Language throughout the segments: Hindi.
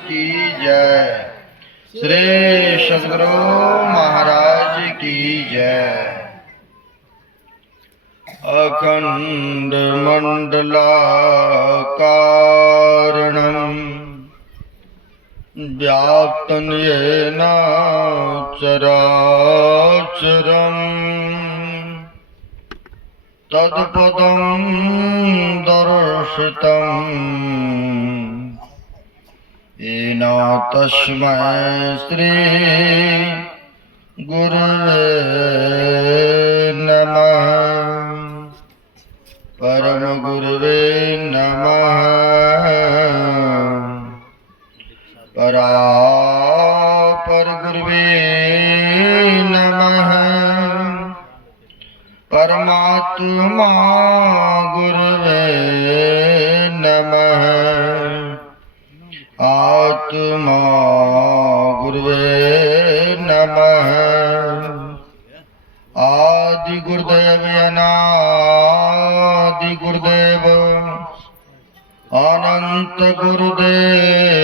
की जय। श्री सद्गुरु महाराज की जय। अखंड मंडलाकारणं व्याप्तं येन चराचरम् तत्पदं दर्शितं येन तस्मै श्री गुरुवे नमः। परम गुरुवे नमः। परापर गुरुवे नमः। परमात्मा गुरुवे नमः। आत्मा गुरुवे नमः। आदि गुरुदेव अनादि गुरुदेव अनंत गुरुदेव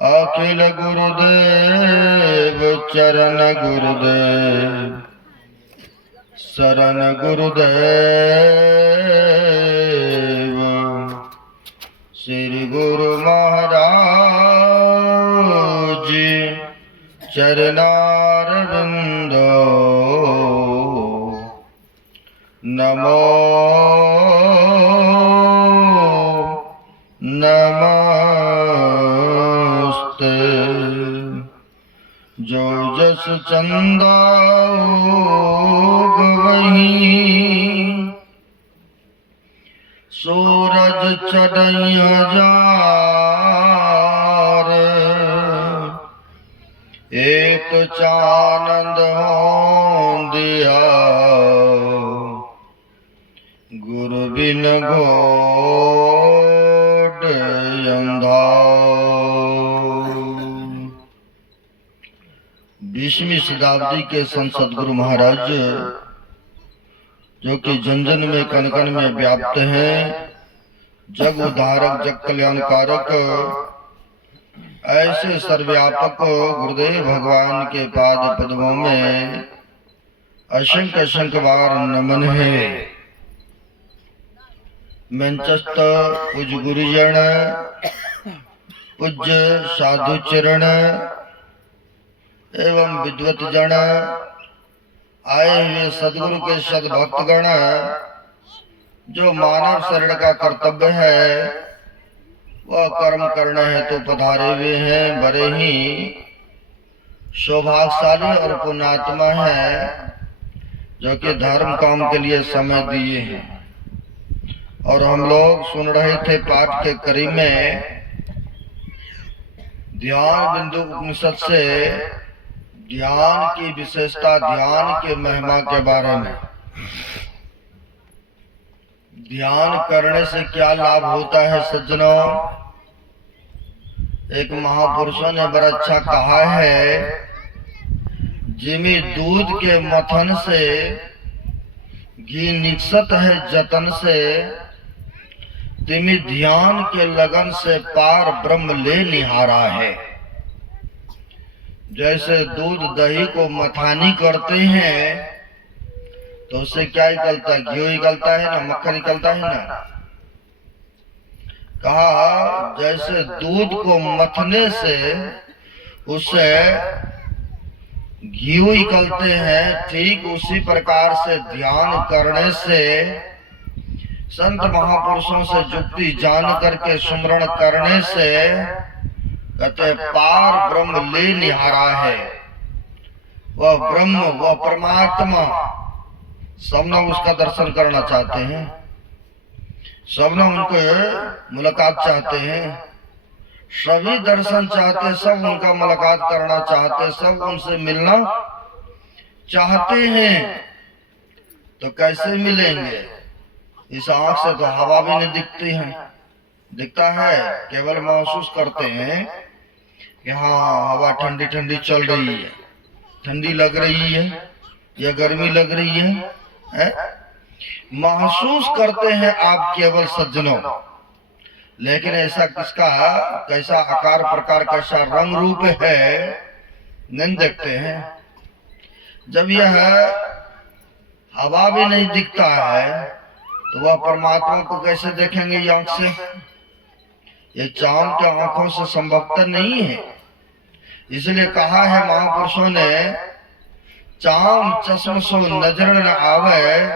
अखिल गुरुदेव चरण गुरुदेव शरण गुरुदेव। श्री गुरु महाराज चरणारविंदो नमो नमस्ते। जो जस चंदा वही सूरज चढ़ई हजार। एक चानंद दिया गुरु बिन घोट अंधार। 20वीं शताब्दी के संत सद्गुरु महाराज जो कि जन जन में कण कण में व्याप्त हैं, जग उद्धारक जग कल्याणकारक, ऐसे सर्वव्यापक गुरुदेव भगवान के पाद पद्मों में असंख्य असंख्य बार नमन है। मंचस्थ पूज्य गुरुजन, पूज्य साधु चरण एवं विद्वत जन, आए हुए सदगुरु के सद्भक्तगण, जो मानव शरण का कर्तव्य है वह कर्म करना है तो पधारे हुए हैं। बड़े ही सौभाग्यशाली और पुण्यात्मा है जो कि धर्म काम के लिए समय दिए हैं। और हम लोग सुन रहे थे पाठ के करीब में ध्यान बिंदु उपनिषद से ध्यान की विशेषता, ध्यान के महिमा के बारे में। ध्यान करने से क्या लाभ होता है सज्जनों? एक महापुरुषों ने बड़ा अच्छा कहा है, जिमी दूध के मथन से घी निकसत है जतन से, तिमी ध्यान के लगन से पार ब्रह्म ले निहारा है। जैसे दूध दही को मथानी करते हैं तो उससे क्या निकलता है? घी निकलता है ना, मक्खन निकलता है ना। कहा जैसे दूध को मथने से उससे घी निकलते हैं, ठीक उसी प्रकार से ध्यान करने से, संत महापुरुषों से जुक्ति जान करके सुमरण करने से कहते पार ब्रह्म ले निहारा है। वह ब्रह्म, वह परमात्मा, सब लोग उसका दर्शन करना चाहते हैं, सब लोग उनके मुलाकात चाहते हैं, सभी दर्शन चाहते, सब उनका मुलाकात करना चाहते, सब उनसे मिलना चाहते हैं। तो कैसे मिलेंगे? इस आंख से तो हवा भी नहीं दिखती है, दिखता है, केवल महसूस करते हैं कि हाँ हवा ठंडी ठंडी चल रही है, ठंडी लग रही है या गर्मी लग रही है? महसूस करते हैं आप केवल सज्जनों, लेकिन ऐसा किसका कैसा आकार प्रकार कैसा रंग रूप है नहीं देखते हैं। जब यह हवा भी नहीं दिखता है तो वह परमात्मा को कैसे देखेंगे ये आंख से? ये चांद के आंखों से संभवतः नहीं है। इसलिए कहा है महापुरुषों ने, चांद चश्म सो नजर न आवे,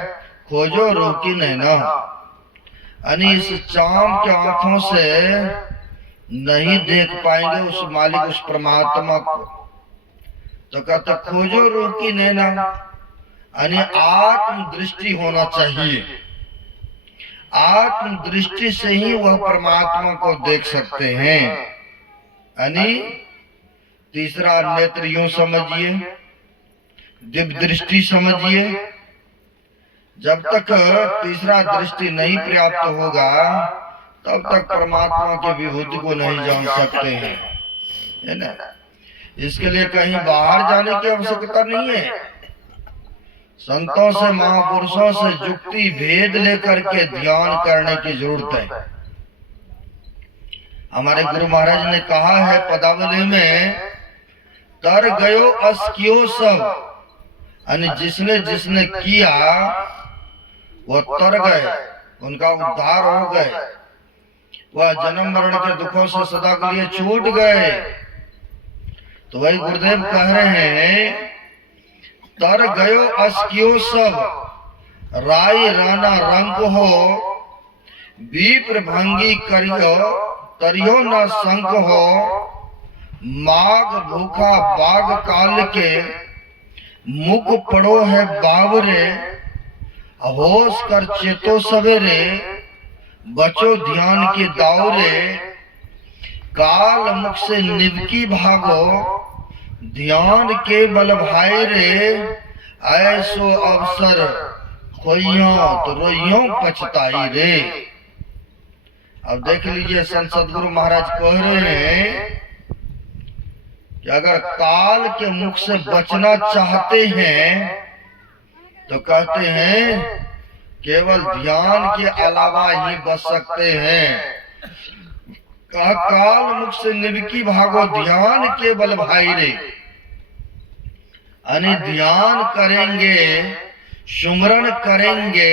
खोजो रोकी नैना। यानी इस चांद के आंखों से नहीं देख पाएंगे उस मालिक उस परमात्मा को, तो कहते खोजो रोकी नैना, यानी आत्म दृष्टि होना चाहिए। आत्म दृष्टि से ही वह परमात्मा को देख सकते हैं। यानी तीसरा नेत्र यूं समझिए, दिव्य दृष्टि समझिए। जब तक तीसरा दृष्टि नहीं प्राप्त होगा तब तक परमात्मा की विभूति को नहीं जान सकते हैं, है ना। इसके लिए कहीं बाहर जाने की आवश्यकता नहीं है। संतों से महापुरुषों से जुक्ति भेद लेकर के ध्यान करने की जरूरत है। हमारे गुरु महाराज ने कहा है पदावली में, तर गयो अस कियो सब, यानी जिसने जिसने किया वह तर गए, उनका उद्धार हो गए, वह जन्म मरण के दुखों से सदा के लिए छूट गए। तो वही गुरुदेव कह रहे हैं, तर गयो अस कियो सब, राय राना रंग हो, विप्र भंगी करियो, तरियो न संक हो, माग भूखा बाग काल के, मुख पड़ो है बावरे, होश कर चेतो सवेरे, बचो ध्यान के दावरे, काल मुख से निवकी भागो, ध्यान के बल भाई रे, ऐसो अवसर खोइयो तो रोइयो पछताई रे। अब देख लीजिए, संत सदगुरु महाराज कह रहे हैं कि अगर काल के मुख से बचना चाहते हैं तो कहते हैं केवल ध्यान के अलावा ही बच सकते हैं। कहा काल मुख से निवकी भागो, ध्यान के बल भाई रे, यानी ध्यान करेंगे, सुमरन करेंगे,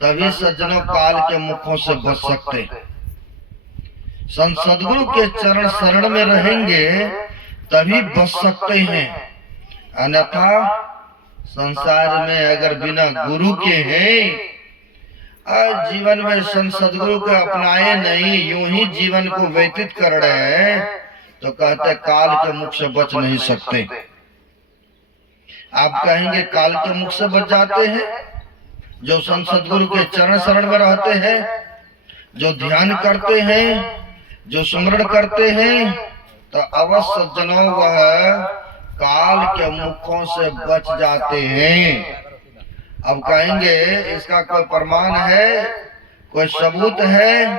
तभी सज्जनों काल के मुखों से बच सकते। संत सदगुरु के चरण शरण में रहेंगे तभी बच सकते हैं। अन्यथा संसार में अगर बिना गुरु के हैं, आज जीवन में संत सदगुरु को अपनाए नहीं, यूं ही जीवन को व्यतीत कर रहे हैं, तो कहते काल के मुख से बच नहीं सकते। आप कहेंगे काल के मुख से बच जाते हैं जो संत सदगुरु के चरण शरण में रहते हैं, जो ध्यान करते हैं, जो सुमरण करते हैं, तो अवश्य सज्जनों वह काल के मुखों से बच जाते हैं। अब कहेंगे इसका कोई प्रमाण है, कोई सबूत है,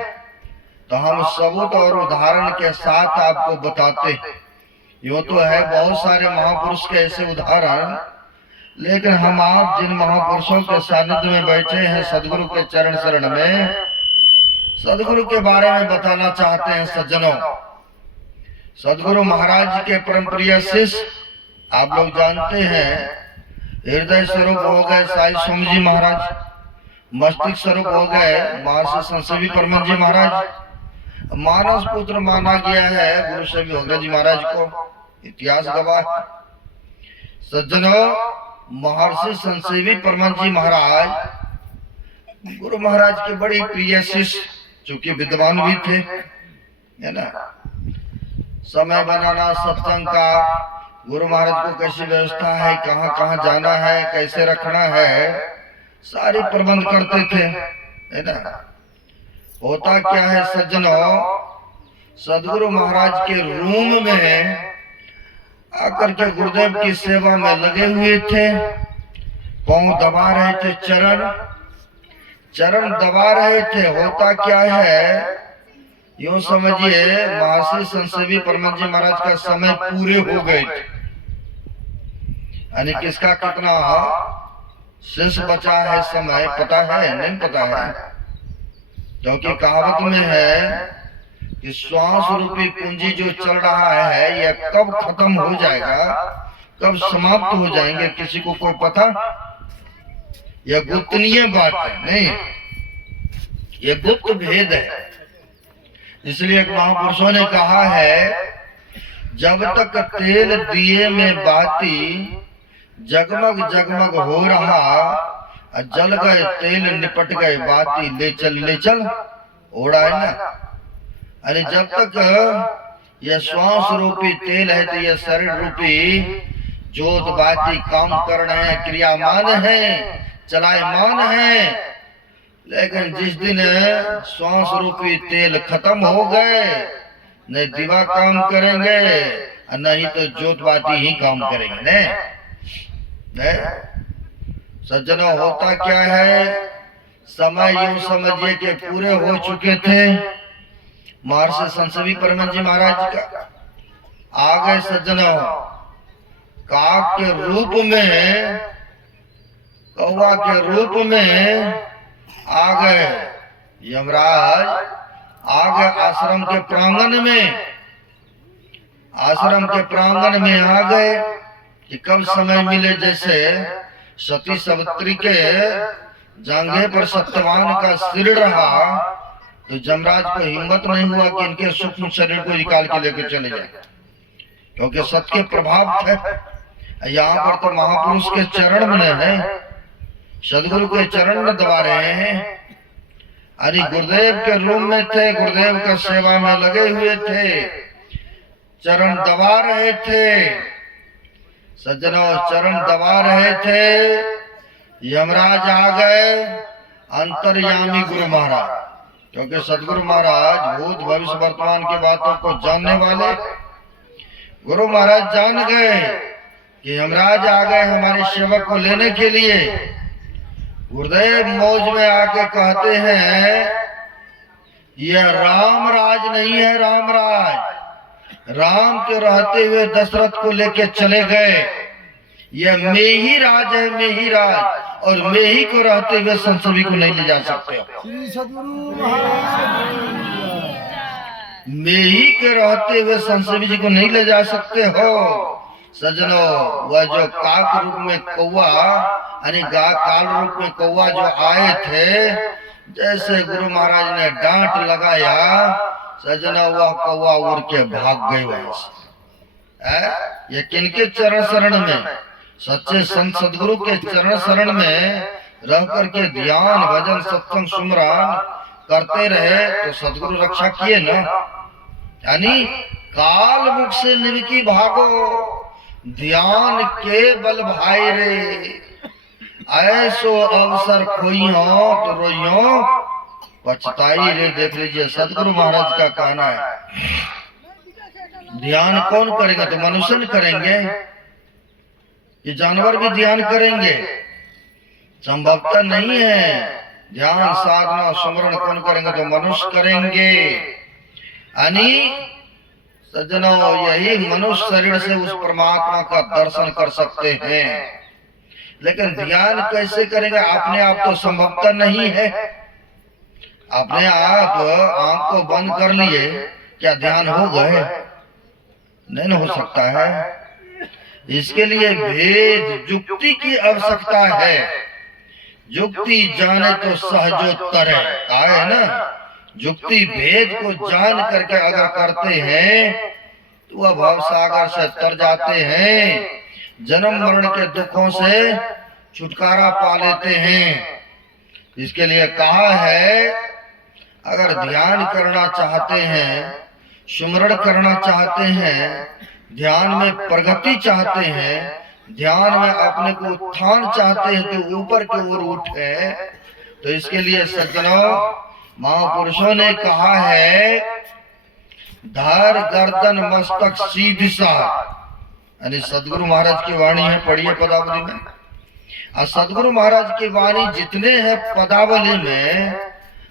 तो हम सबूत और उदाहरण के साथ आपको बताते हैं। यूं तो है बहुत सारे महापुरुष के ऐसे उदाहरण, लेकिन हम आप जिन महापुरुषों के सानिध्य में बैठे हैं सदगुरु के चरण शरण में, सदगुरु के बारे में बताना चाहते हैं। सज्जनों, सदगुरु महाराज के परम प्रिय शिष्य आप लोग जानते हैं, हृदय स्वरूप हो गए साई स्वामी जी महाराज, मस्तिष्क स्वरूप हो गए महर्षि संत सेवी परमहंस जी महाराज, मानस पुत्र माना गया है गुरु सेवी होगरे जी महाराज को, इतिहास गवाह। सज्जनों, महर्षि संत सेवी परमहंस जी महाराज गुरु महाराज के बड़े प्रिय शिष्य, चूंकि विद्वान भी थे, है ना। समय बनाना सत्संग का, गुरु महाराज को कैसी व्यवस्था है, कहाँ कहाँ जाना है, कैसे रखना है, सारे प्रबंध करते थे, है ना। होता क्या है सज्जनों, सदगुरु महाराज के रूम में आकर के गुरुदेव की सेवा में लगे हुए थे, पांव दबा रहे थे, चरण दबा रहे थे। होता क्या है, यूं समझिए महर्षि संत सेवी परमहंस जी महाराज का समय पूरे हो गए थे, यानी किसका कितना शेष बचा है समय पता है नहीं पता है। क्योंकि कहावत में है कि श्वास रूपी पूंजी जो चल रहा है यह कब खत्म हो जाएगा, कब समाप्त हो जाएंगे, किसी को कोई पता? यह गुप्तनीय बात है, नहीं, यह गुप्त भेद है। इसलिए महापुरुषों ने कहा है, जब तक तेल दिए में बाती जगमग जगमग हो रहा, जल गए तेल निपट गए बाती, ले चल ओढ़ा है ना। अरे जब तक यह श्वास रूपी तेल है तो यह शरीर रूपी जोत बाती काम कर रहे हैं, क्रियामान है, चलायमान है। लेकिन जिस दिन श्वास रूपी तेल खत्म हो गए, न दिवा काम करेंगे और नहीं तो जोत बाती ही काम करेंगे। ने सज्जनों, होता क्या है, समय यूं समझिए कि पूरे हो चुके थे। महर्षि संसवी परमहंस जी महाराज का आ गए सज्जनों, काक के रूप में, कौवा के रूप में आ गए। यमराज आ गए आश्रम के प्रांगण में, आश्रम के प्रांगण में आ गए कि कब समय मिले। जैसे सती सावित्री के जांघे पर सत्यवान का सिर रहा तो जमराज को हिम्मत नहीं हुआ कि इनके सूक्ष्म शरीर को निकाल के लेकर चले जाए, क्योंकि सत्य के प्रभाव थे। यहाँ पर तो महापुरुष के चरण बने हैं, सदगुरु के चरण में दबा रहे हैं। अरे गुरुदेव के रूम में थे, गुरुदेव का सेवा में लगे हुए थे, चरण दबा रहे थे सज्जनों, चरण दबा रहे थे। यमराज आ गए, अंतर्यामी गुरु महाराज, क्योंकि सदगुरु महाराज भूत भविष्य वर्तमान की बातों को जानने वाले गुरु महाराज जान गए कि यमराज आ गए हमारे सेवक को लेने के लिए। गुरुदेव मौज में आके कहते हैं, यह राम राज नहीं है, राम राज। राम के रहते हुए दशरथ को लेके चले गए, यह मेही राज है, मेही राज, और मेही को रहते हुए संसवी को नहीं ले जा सकते हो। मेही के रहते हुए संसवी जी को नहीं ले जा सकते हो। सजनों, वह जो काक रूप में कौवा, यानी काल रूप में कौवा जो आए थे, जैसे गुरु महाराज ने डांट लगाया, सजना वह कौवा उड़ के भाग गए वहां से। ये किनके चरण शरण में, सच्चे संत सदगुरु के चरण शरण में रह करके ध्यान भजन सत्संग सुमरन करते रहे तो सदगुरु रक्षा किए ना। यानी काल मुख से निवकी भागो, ध्यान के बल भाई रे, ऐसो अवसर खोइयो तो रोइयो पछताई रे। देख लीजिए सदगुरु महाराज का कहना है, ध्यान कौन करेगा? तो मनुष्य करेंगे, ये जानवर भी ध्यान करेंगे? संभवतः नहीं है। ध्यान साधना सुमरण कौन करेंगे? तो मनुष्य करेंगे। यानी सज्जनों, यही मनुष्य शरीर से उस परमात्मा का दर्शन कर सकते हैं। लेकिन ध्यान कैसे करेंगे? अपने आप तो संभवतः नहीं है। अपने आप आंख को बंद कर लिए, क्या ध्यान हो गए? नहीं हो सकता है। इसके लिए भेद युक्ति की आवश्यकता है। युक्ति जाने तो सहजोत्तर है ना। युक्ति भेद को जान करके अगर करते हैं तो वह भव सागर से तर जाते हैं, जन्म मरण के दुखों से छुटकारा पा लेते हैं। इसके लिए कहा है, अगर ध्यान करना चाहते हैं, सुमरण करना चाहते हैं, ध्यान में प्रगति चाहते हैं, ध्यान में अपने को उत्थान चाहते हैं तो ऊपर की ओर उठे, तो इसके लिए सज्जनों महापुरुषों ने कहा है, धर गर्दन मस्तक सीधी सा। यानी सदगुरु महाराज की वाणी है, पढ़िए पदावली में। और सदगुरु महाराज की वाणी जितने हैं पदावली में,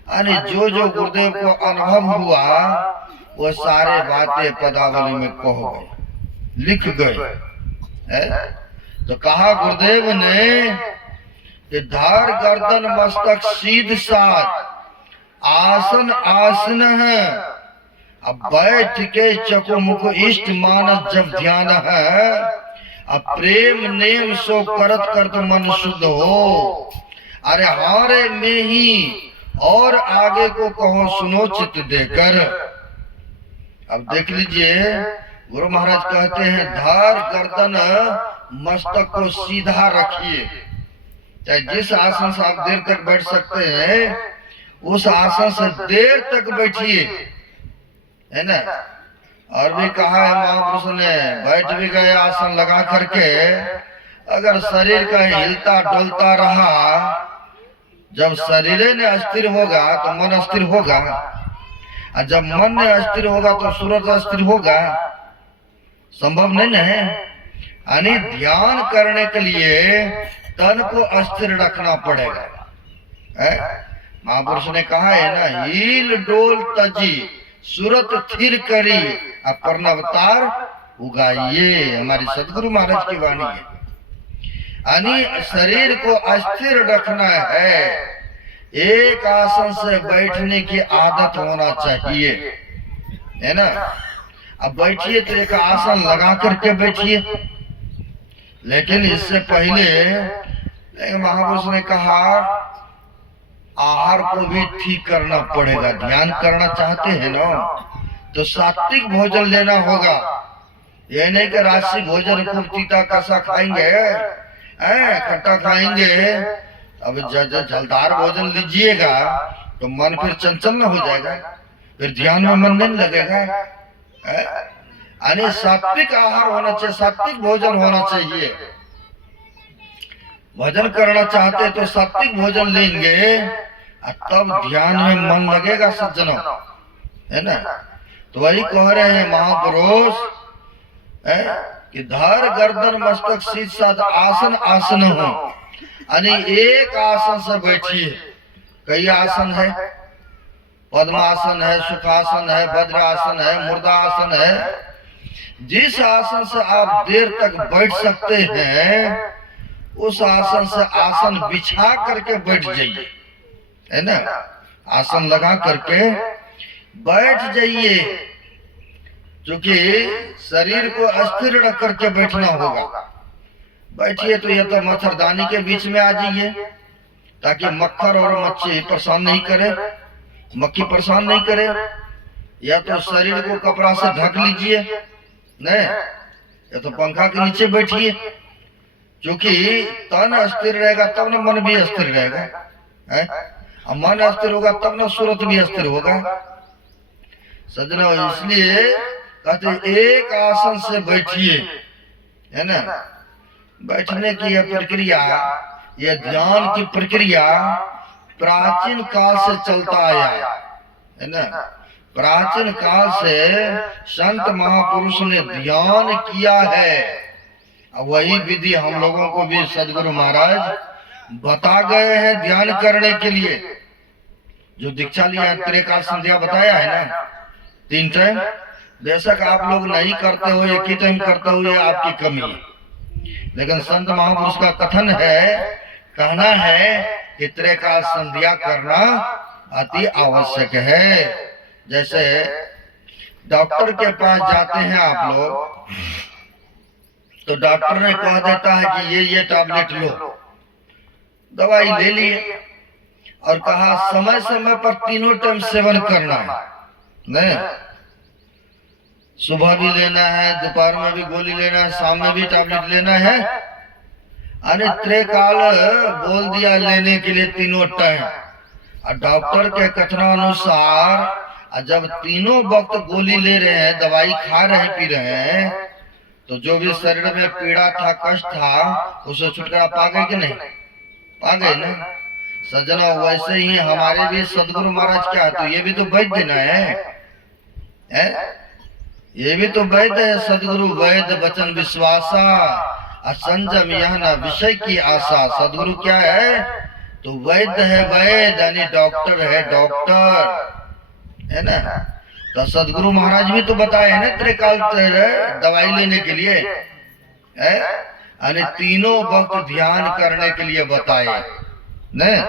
यानी जो जो गुरुदेव को अनुभव हुआ वो सारे बातें पदावली में कह गए, लिख गए। तो कहा गुरुदेव ने कि धार गर्दन मस्तक सीध साध, आसन आसन है। अब बैठ के चकुमुख इष्ट मानस जब ध्यान है, अब प्रेम नेम सो करत करत मन शुद्ध हो। अरे हारे में ही और आगे को कहो सुनो चित्त देकर। अब देख लीजिए, गुरु महाराज कहते हैं धार गर्दन मस्तक को सीधा रखिए। चाहे जिस आसन से आप देर तक बैठ सकते हैं, उस आसन से देर तक बैठिए, है ना। और भी कहा है महापुरुष ने, बैठ भी गए आसन लगा करके, अगर शरीर का हिलता डुलता रहा, जब शरीर ने अस्थिर होगा तो मन अस्थिर होगा, और जब मन ने अस्थिर होगा तो सूरत अस्थिर होगा। संभव नहीं है। यानी ध्यान करने के लिए तन को अस्थिर रखना पड़ेगा। महापुरुष ने कहा है ना, हील डोल तजी सूरत थिर करी अपर अवतार उगाइए। हमारी सदगुरु महाराज की वाणी है। यानी शरीर को अस्थिर रखना है। एक आसन से बैठने की आदत होना चाहिए, है ना। अब बैठिए तो एक आसन लगा करके बैठिए, लेकिन इससे पहले महापुरुष ने कहा आहार को भी ठीक करना पड़ेगा। ध्यान करना चाहते हैं ना, तो सात्विक भोजन लेना होगा। ये नहीं कि राशि भोजन खूब तीता कसा खाएंगे, खट्टा खाएंगे। अब जलदार भोजन लीजिएगा तो मन फिर चंचल न हो जाएगा, फिर ध्यान में मन नहीं लगेगा। यानी सात्विक आहार होना चाहिए, सात्विक भोजन होना चाहिए। भजन करना चाहते तो सात्विक भोजन लेंगे, तब ध्यान में मन लगेगा सज्जनों, है ना। तो वही कह रहे हैं महापुरुष कि धर गर्दन मस्तक शीत साध आसन आसन हो। यानी एक आसन से बैठिए। कई आसन है, पद्मासन है, सुखासन है, वज्रासन है, मुर्दासन है। जिस आसन से आप देर तक बैठ सकते हैं, उस आसन से आसन बिछा करके बैठ जाइए, है ना। आसन लगा करके बैठ जाइए, क्योंकि शरीर को अस्थिर रख करके बैठना होगा। बैठिए तो यह तो मच्छरदानी के बीच में आ जाइए, ताकि मक्खर और मच्छी परेशान नहीं करे, मक्खी परेशान नहीं करे। या तो शरीर को कपड़ा से ढक लीजिए, नहीं, या तो पंखा के नीचे बैठिए, क्योंकि तन अस्थिर रहेगा तब न मन भी अस्थिर रहेगा, है। और मन अस्थिर होगा तब न सूरत भी अस्थिर होगा। सज्जनों, इसलिए कहते एक आसन से बैठिए, है ना। बैठने की यह प्रक्रिया, यह ध्यान की प्रक्रिया प्राचीन काल से चलता आया है ना। प्राचीन काल से संत महापुरुष ने ध्यान किया है। वही विधि हम लोगों को भी सदगुरु महाराज बता गए हैं ध्यान करने के लिए। जो दीक्षा लिया त्रिकाल संध्या बताया है ना, 3 टाइम। बेशक आप लोग नहीं करते हो, एक ही टाइम करते हो, ये आपकी कमी है। लेकिन संत महापुरुष का कथन है, कहना है कि त्रिकाल संध्या करना अति आवश्यक है। जैसे डॉक्टर के पास जाते हैं आप लोग, तो डॉक्टर ने कह देता है कि ये टैबलेट लो, दवाई ले लिए और कहा समय समय पर 3 टाइम सेवन करना है, नहीं। सुबह भी लेना है, दोपहर में भी गोली लेना है, शाम में भी टैबलेट लेना है। अरे त्रिकाल बोल दिया लेने के लिए 3 टाइम। और डॉक्टर के कथनानुसार जब 3 वक्त गोली ले रहे हैं, दवाई खा रहे हैं, पी रहे हैं, तो जो भी शरीर में पीड़ा था, कष्ट था, उसे छुटकारा पा गए कि नहीं? पा गए ना। सज्जनों, वैसे ही हमारे भी सदगुरु महाराज क्या है, तो ये भी तो वैद्य न है, ये भी तो वैद्य है। सदगुरु वैद्य वचन विश्वासा, असंजम यह न विषय की आशा। सदगुरु क्या है? तो वैद्य है, वैद्य यानी डॉक्टर है, डॉक्टर है ना। तो सदगुरु महाराज भी तो बताए है ना त्रिकाल दवाई लेने के लिए, है यानी 3 वक्त ध्यान करने के लिए बताए न।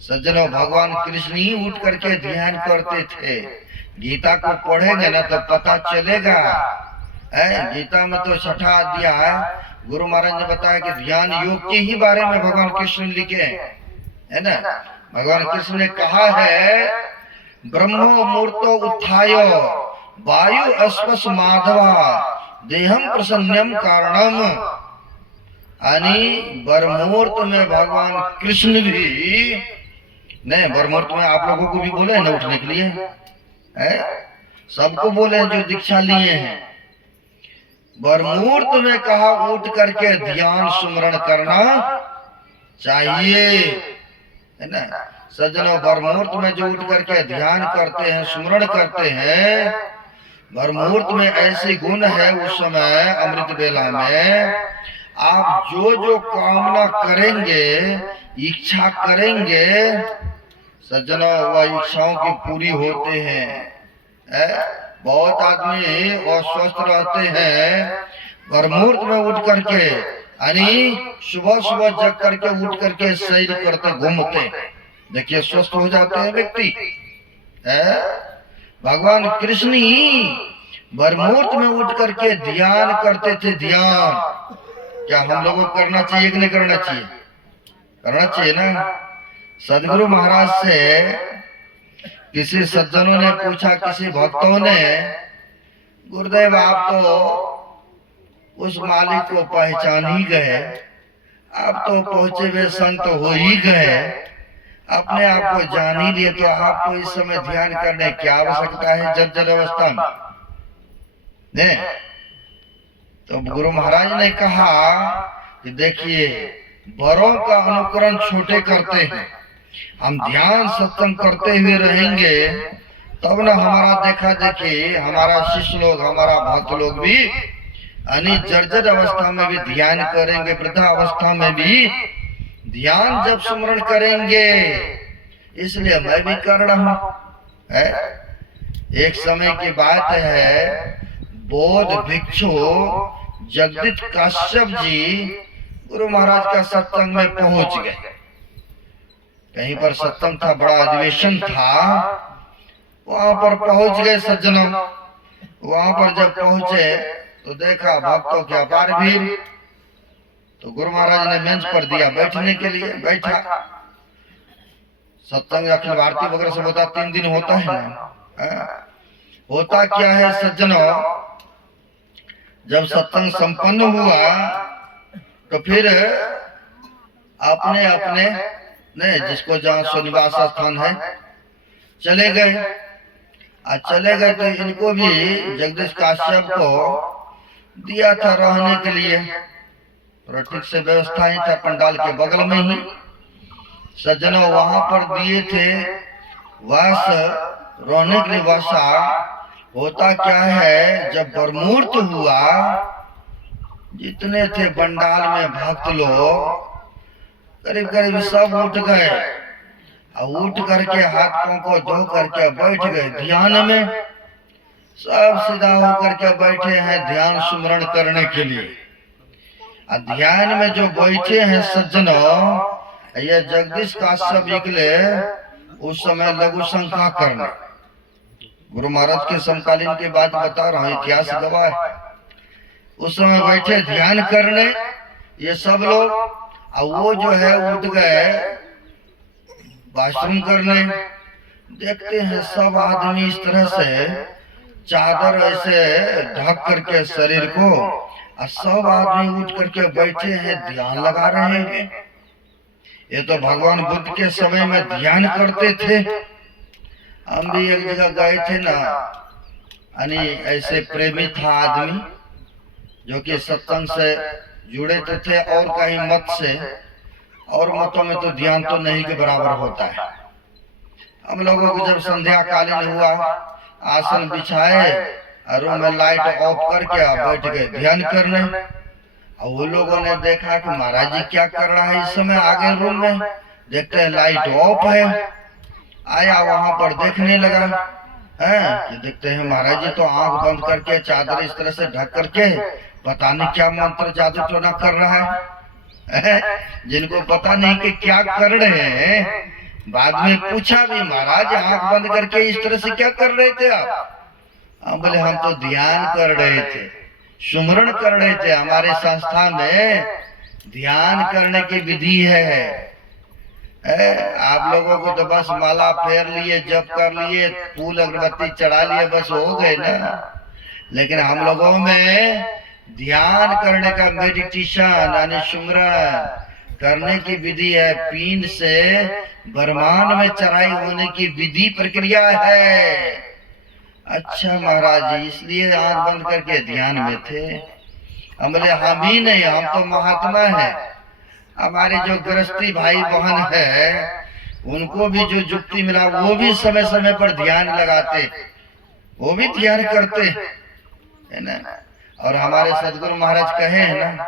सज्जनों, भगवान कृष्ण ही उठ करके ध्यान करते थे। गीता को पढ़ेंगे ना तो पता चलेगा। गीता में तो 6ठा अध्याय गुरु महाराज ने बताया कि ध्यान योग के ही बारे में भगवान कृष्ण लिखे है ना। भगवान कृष्ण ने कहा है, ब्रह्मो मूर्तो उत्थाय वायु अस्पश माधवा देहम प्रसन्नम कारणम। यानी बरमुहूर्त में भगवान कृष्ण भी नहीं, बरमुहूर्त में आप लोगों को भी बोले ना उठने के लिए, है सबको बोले जो दीक्षा लिए हैं। बरमुहूर्त में कहा उठ करके ध्यान सुमरण करना चाहिए, है ना। सज्जनों, बरमुहूर्त में जो उठ करके ध्यान करते हैं, सुमरण करते हैं, बरमुहूर्त में ऐसे गुण है, उस समय अमृत बेला में आप जो जो कामना करेंगे, इच्छा करेंगे, सज्जनों वह इच्छाओं की पूरी होते हैं। बहुत आदमी अस्वस्थ रहते हैं, बरमुहूर्त में उठ करके यानी सुबह सुबह जग करके उठ करके सैर करते घूमते, देखिए स्वस्थ हो जाते हैं व्यक्ति। भगवान कृष्ण ही बरमुहूर्त में उठ करके ध्यान करते थे। ध्यान क्या हम लोगों को करना चाहिए कि नहीं करना चाहिए? करना चाहिए ना। सदगुरु महाराज से किसी सज्जनों ने पूछा, किसी भक्तों ने, गुरुदेव आप तो उस मालिक को पहचान ही गए, आप तो पहुंचे हुए संत हो ही गए, अपने आप को जान ही लिए, तो आपको इस समय ध्यान करने की आवश्यकता है जर्जर अवस्था में? नहीं। तो गुरु महाराज ने कहा कि देखिए, बड़ों का अनुकरण छोटे करते हैं, हम ध्यान सत्संग करते हुए रहेंगे तब ना हमारा देखा देखी हमारा शिष्य लोग, हमारा भक्त लोग भी यानी जर्जर अवस्था में भी ध्यान करेंगे, वृद्धा अवस्था में भी ध्यान जब सुमरण करेंगे। इसलिए मैं भी कर रहा हूं। एक समय की बात है, बौद्ध भिक्षु जगदीश काश्यप जी गुरु महाराज का सत्संग में पहुंच गए। कहीं पर सत्संग था, बड़ा अधिवेशन था, वहां पर पहुंच गए सज्जनों। वहां पर जब पहुंचे तो देखा भक्तों की अपार भीड़। तो गुरु महाराज ने मंच पर दिया बैठने के लिए, बैठा। सत्संग अखिल भारतीय वगैरह से होता 3 दिन होता है ना। होता क्या है सज्जनों, जब सत्संग संपन्न हुआ तो फिर अपने अपने नहीं, जिसको जहाँ सुनिवास स्थान है चले गए। चले गए तो इनको भी जगदीश काश्यप को दिया था रहने के लिए, और ठीक से व्यवस्था ही था पंडाल के बगल में ही। सज्जनों वहां पर दिए थे वास, रहने के लिए वासा। होता क्या है, जब बरमुहूर्त हुआ, जितने थे पंडाल में भक्त लोग करीब करीब सब उठ गए, और उठ करके हाथ पांव को धो करके बैठ गए ध्यान में। सब सीधा होकर के बैठे हैं ध्यान सुमरण करने के लिए। ध्यान में जो बैठे हैं सज्जनों, ये जगदीश काश्यप निकले उस समय लघु शंका करने। गुरु महाराज के समकालीन की बात बता रहा हूँ, इतिहास गवाह है। उस समय बैठे ध्यान करने ये सब लोग, और वो जो है उठ गए वाशरूम करने। देखते हैं सब आदमी इस तरह से चादर ऐसे ढक करके शरीर को, और सब आदमी उठ करके बैठे हैं ध्यान लगा रहे हैं। ये तो भगवान बुद्ध के समय में ध्यान करते थे। हम भी एक जगह गए थे ना, यानी ऐसे प्रेमी था आदमी जो कि सत्संग से जुड़े थे और कहीं मत से, और मतों में तो ध्यान तो नहीं के बराबर होता है। हम लोगों को जब संध्या कालीन हुआ, आसन बिछाए, रूम में लाइट ऑफ करके बैठ गए ध्यान करने। और वो लोगों ने देखा कि महाराज जी क्या कर रहा है इस समय, आगे रूम में देखते हैं लाइट ऑफ है। आया वहां पर देखने लगा, कि देखते हैं महाराज जी तो आंख बंद करके चादर इस तरह से ढक करके पता नहीं क्या मंत्र जादू टोना कर रहा है। जिनको पता नहीं कि क्या कर रहे हैं, बाद में पूछा भी, महाराज आंख बंद करके इस तरह से क्या कर रहे थे आप? हम बोले हम तो ध्यान कर रहे थे, सुमरण कर रहे थे। हमारे संस्था में ध्यान करने की विधि है। आप लोगों को तो बस माला फेर लिए, जप कर लिए, फूल अगरबत्ती चढ़ा लिए, बस हो गए ना। लेकिन हम लोगों में ध्यान करने का, मेडिटेशन यानी सुमरण करने की विधि है। पिंड से ब्रह्मांड में चराई होने की विधि प्रक्रिया है। अच्छा महाराज जी, इसलिए आंख बंद करके ध्यान में थे। हम बोले हम ही नहीं, हम तो महात्मा है। हमारे जो गृहस्थी भाई बहन है, उनको भी जो जुक्ति मिला, वो भी समय समय पर ध्यान लगाते, वो भी ध्यान करते है ना। और हमारे सदगुरु महाराज कहे है ना,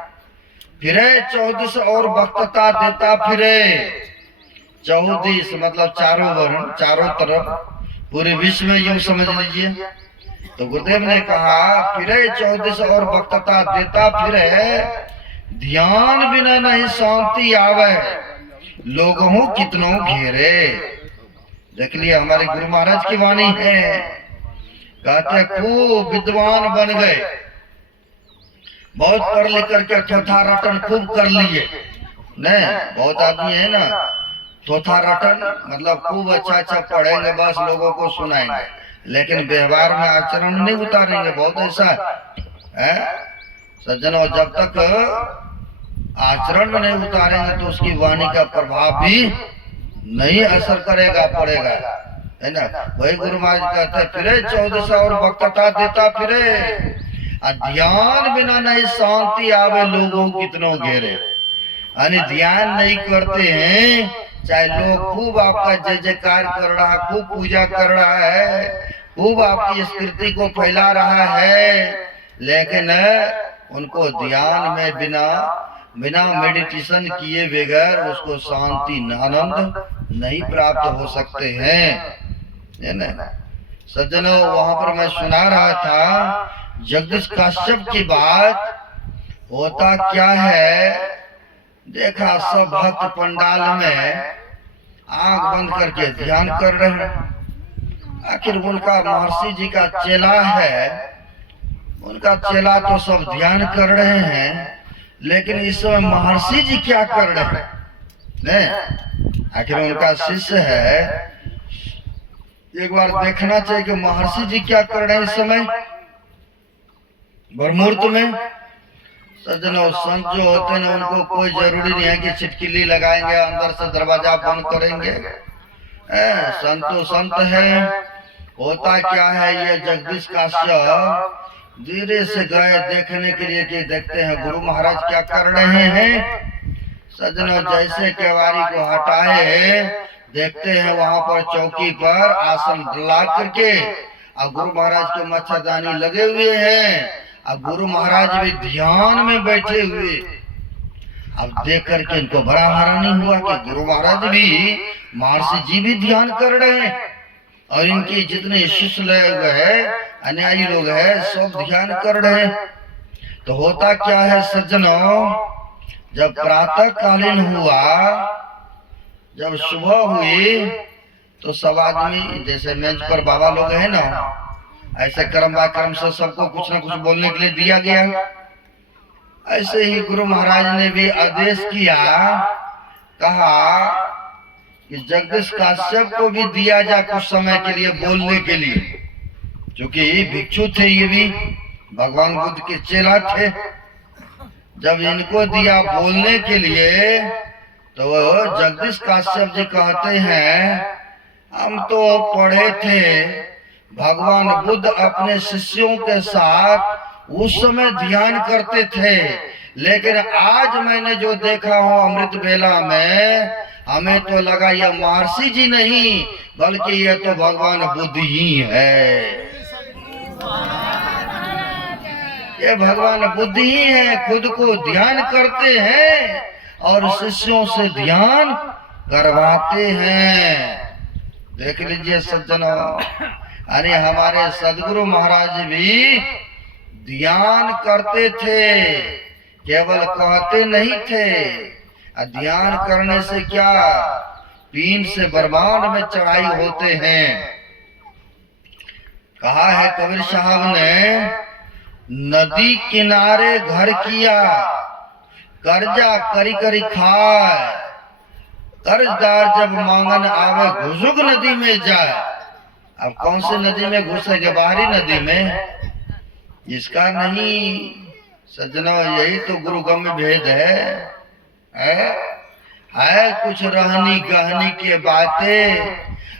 फिरे 14 और वक्तता देता फिरे। 14 मतलब चारों वर्ण, चारों तरफ, पूरे विश्व में यूं समझ लीजिए। तो गुरुदेव ने कहा फिरे 14 और वक्तता देता फिरे, ध्यान बिना नहीं शांति आवे, लोग हूं कितनों घेरे। देख लिया, हमारे गुरु महाराज की वाणी है। कहते खूब विद्वान बन गए, बहुत पढ़ लिख करके थोथा रटन खूब कर लिए। नहीं, बहुत आदमी है ना, थोथा रटन मतलब खूब अच्छा पढ़ेंगे, बस लोगों को सुनाएंगे, लेकिन व्यवहार में आचरण नहीं उतारेंगे। बहुत ऐसा है सज्जनों, जब तक आचरण में नहीं उतारेंगे तो उसकी वाणी का प्रभाव भी नहीं असर करेगा, पड़ेगा, है ना। वही गुरु महाराज कहते फिरे 14 और वक्तता देता फिरे, ध्यान बिना नहीं शांति आवे, लोगों कितनों घेरे। यानी ध्यान नहीं करते हैं, चाहे लोग खूब आपका जय जयकार कर रहा है, खूब पूजा कर रहा है, खूब आपकी स्तुति को फैला रहा है, लेकिन उनको ध्यान में बिना मेडिटेशन किए बगैर उसको शांति आनंद नहीं प्राप्त हो सकते हैं, है ना। सज्जनों, वहां पर मैं सुना रहा था जगदीश काश्यप की बात। होता क्या है, देखा सब भक्त पंडाल में आंख बंद करके ध्यान कर रहे हैं। आखिर उनका महर्षि जी का चेला है, उनका चेला तो सब ध्यान कर रहे हैं, लेकिन इस समय महर्षि जी क्या कर रहे हैं? नहीं, आखिर उनका शिष्य है, एक बार देखना चाहिए कि महर्षि जी क्या कर रहे हैं इस समय ब्रह्ममुहूर्त में। सज्जनों, संत जो होते हैं उनको कोई जरूरी नहीं है कि छिटकिली लगाएंगे, अंदर से दरवाजा बंद करेंगे। संत तो संत है। होता क्या है, ये जगदीश काश्यप धीरे से गए देखने के लिए कि देखते हैं गुरु महाराज क्या कर रहे हैं। सज्जनों, जैसे केवारी को हटाए, देखते हैं वहां पर चौकी पर आसन डला करके और गुरु महाराज के मच्छरदानी लगे हुए हैं और गुरु महाराज भी ध्यान में बैठे हुए। अब देख करके इनको बड़ा हैरानी हुआ कि गुरु महाराज भी, महर्षि जी भी ध्यान कर रहे हैं और इनके जितने शिष्य लोग है, अनुयायी लोग है, सब ध्यान कर रहे हैं। तो होता क्या है सज्जनों, जब प्रातः कालीन हुआ, जब सुबह हुई, तो सब आदमी, जैसे मंच पर बाबा लोग है ना, ऐसे क्रम क्रम से सबको कुछ न कुछ बोलने के लिए दिया गया। ऐसे ही गुरु महाराज ने भी आदेश किया, कहा कि जगदीश काश्यप को भी दिया जाए कुछ समय के लिए बोलने के लिए, क्योंकि भिक्षु थे, ये भी भगवान बुद्ध के चेला थे। जब इनको दिया बोलने के लिए, तो जगदीश काश्यप जी कहते हैं, हम तो पढ़े थे भगवान बुद्ध अपने शिष्यों के साथ उस समय ध्यान करते थे, लेकिन आज मैंने जो देखा हो अमृत बेला में, हमें तो लगा यह महर्षि जी नहीं बल्कि यह तो भगवान बुद्ध ही है। ये भगवान बुद्ध ही है, खुद को ध्यान करते हैं और शिष्यों से ध्यान करवाते हैं। देख लीजिए सज्जनों, अरे हमारे सदगुरु महाराज भी ध्यान करते थे, केवल कहते नहीं थे। ध्यान करने से क्या, पीन से ब्रह्मांड में चढ़ाई होते हैं। कहा है कबीर साहब ने, नदी किनारे घर किया, कर्जा करी करी खाए, कर्जदार जब मांगन आवे घुसुक नदी में जाए। अब कौन सी नदी में घुसेंगे? बाहरी नदी में? इसका नहीं सज्जनों, यही तो गुरुगम्य भेद है कुछ रहनी गहनी के बातें,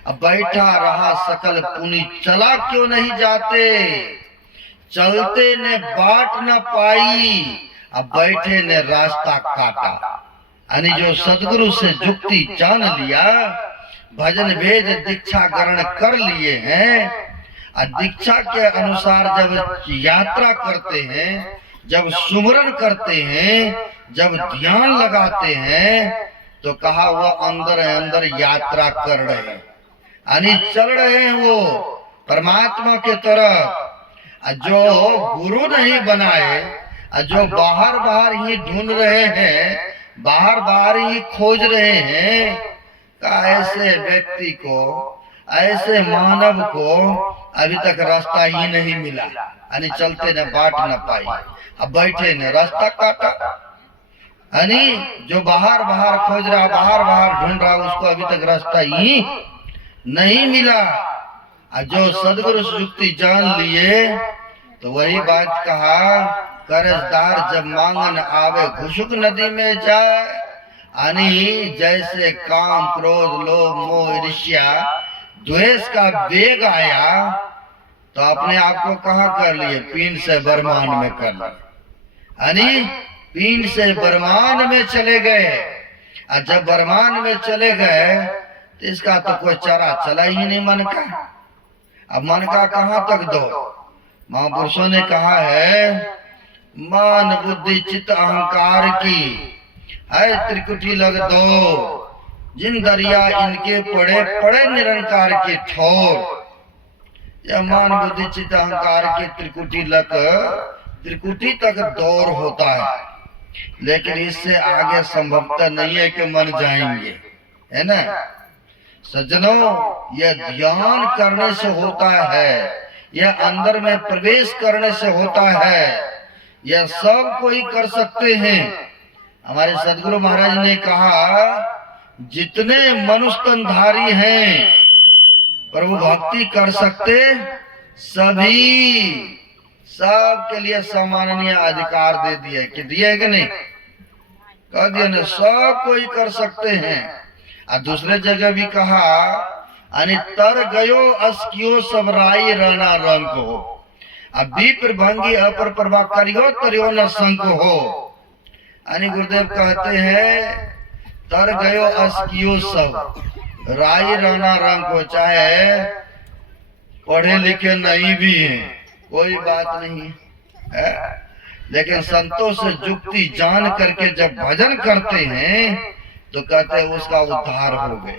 अब बैठा रहा सकल पुनि, चला क्यों नहीं जाते, चलते ने बाट न पाई, अब बैठे ने रास्ता काटा। यानी जो सदगुरु से जुक्ति जान लिया, भजन भेद दीक्षा ग्रहण कर लिए हैं, और दीक्षा के अनुसार जब यात्रा करते हैं, जब सुमरन करते हैं, जब ध्यान लगाते हैं, तो कहा वह अंदर अंदर यात्रा कर रहे हैं, यानी चल रहे हैं वो परमात्मा के तरफ। जो गुरु नहीं बनाए, जो बाहर बाहर ही ढूंढ रहे हैं, बाहर बाहर ही खोज रहे हैं, का ऐसे व्यक्ति को, ऐसे मानव को अभी तक रास्ता ही नहीं मिला, यानी चलते न बाट न पाई, अब बैठे ने रास्ता काटा। यानी जो बाहर बाहर खोज रहा, बाहर बाहर ढूंढ रहा, उसको अभी तक रास्ता ही नहीं मिला। जो सदगुरु युक्ति जान लिए, तो वही बात कहा, कर्जदार जब मांगन आवे घुसुक नदी में जाए। यानी जैसे काम क्रोध लोभ मोह ईर्ष्या द्वेष का वेग आया, तो अपने आप को कहाँ कर लिए? पीन से ब्रह्मांड में कर लिए, यानी पीन से ब्रह्मांड में चले गए। और जब ब्रह्मांड में चले गए, तो इसका तो कोई चारा चला ही नहीं मन का। अब मन का कहाँ तक दो? महापुरुषों ने कहा है, मान बुद्धि चित्त अहंकार की है त्रिकुटी लग दो, जिन दरिया इनके पड़े पड़े निरंकार के ठोर। यह मान बुद्धि चित्त अहंकार के त्रिकुटी तक दौर होता है, लेकिन इससे आगे संभवतः नहीं है कि मन जाएंगे, है ना सज्जनों। यह ध्यान करने से होता है, यह अंदर में प्रवेश करने से होता है, यह सब कोई कर सकते हैं। हमारे सदगुरु महाराज ने कहा, जितने मनुष्य तनधारी हैं प्रभु भक्ति कर सकते, सभी सब के लिए सम्माननीय अधिकार दे दिया। कि दिया है कि नहीं? कह दिया ना, सब कोई कर सकते हैं। और दूसरे जगह भी कहा, अनि तर गयो अस्कियो सब राई रहना रंग हो, अब विप्र भंगी अपर प्रभा करियो तरियो न संक हो। अनि गुरुदेव कहते हैं, तर गयो अस्कियो सब राई रहना रंग हो, चाहे पढ़े लिखे नहीं भी हैं, कोई बात नहीं है, लेकिन संतों से जुक्ति जान करके जब भजन करते हैं, तो कहते हैं उसका उद्धार हो गए।